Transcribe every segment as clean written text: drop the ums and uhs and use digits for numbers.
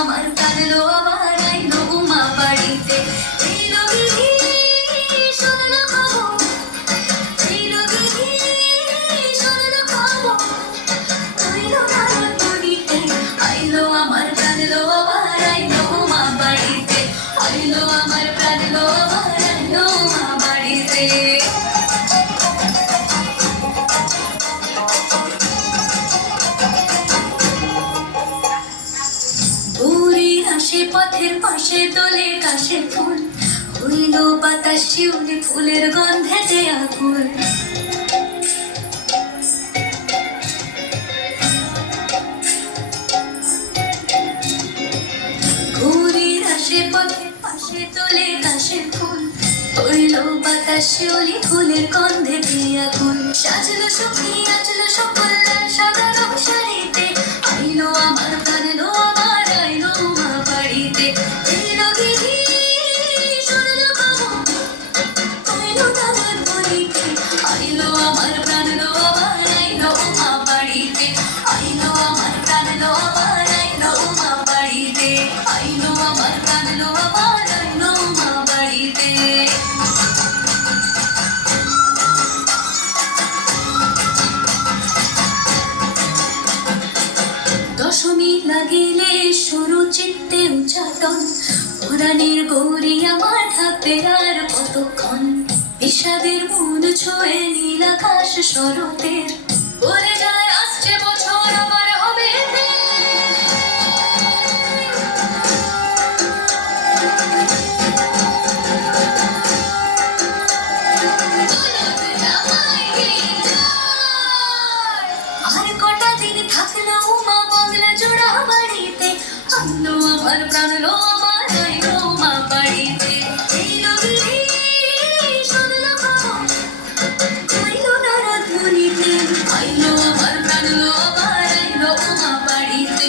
আমার কাঁদলো আবার আইলো উমা বাড়িতে। আইলো আমার কাঁদলো আবার আইলো উমা বাড়িতে, আইলো আমার কাঁদলো আবার আইলো উমা বাড়িতে। পথের পাশে দোলে কাশের ফুল, হইল বাতাস শিউলি ফুলের গন্ধেতে আকুল। ঘুরির আসে পথের পাশে দোলে কাশের ফুল, হইল বাতাস শিউলি ফুলের গন্ধেতে আকুল। সাজলো সখী আজলো সকল লাল সাদা রং শাড়িতে, আইলো আমার কাঁদলো আবার আইলো উমা বাড়িতে। আইলো আমার প্রাণলো আবার আইলো উমা বাড়িতে, আইলো আমার প্রাণলো আবার আইলো উমা বাড়িতে, আইলো আমার প্রাণলো আবার আইলো উমা বাড়িতে। দশমী লাগিলে শুরু চিত্তে উচ্চাটন, পুরাণের গৌরী আমার থাকবে আর কতক্ষণ। বিষাদের মন ছুঁয়ে নীল আকাশ শরতের, বলে যায় আসছে বছর আবার হবে। আর কটা দিন থাকলো উমা বাংলা জোড়া বাড়িতে, আনলো আমার প্রাণলো আবার আইলো উমা বাড়িতে। আইলো আমার প্রাণলো আবার আইলো উমা বাড়িতে,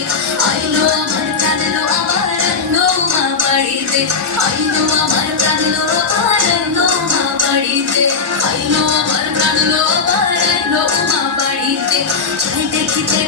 আইলো আমার প্রাণলো আবার আইলো উমা বাড়িতে, আইলো আমার প্রাণলো আবার আইলো উমা বাড়িতে, আইলো আমার প্রাণলো আবার আইলো উমা বাড়িতে। যাই দেখিতে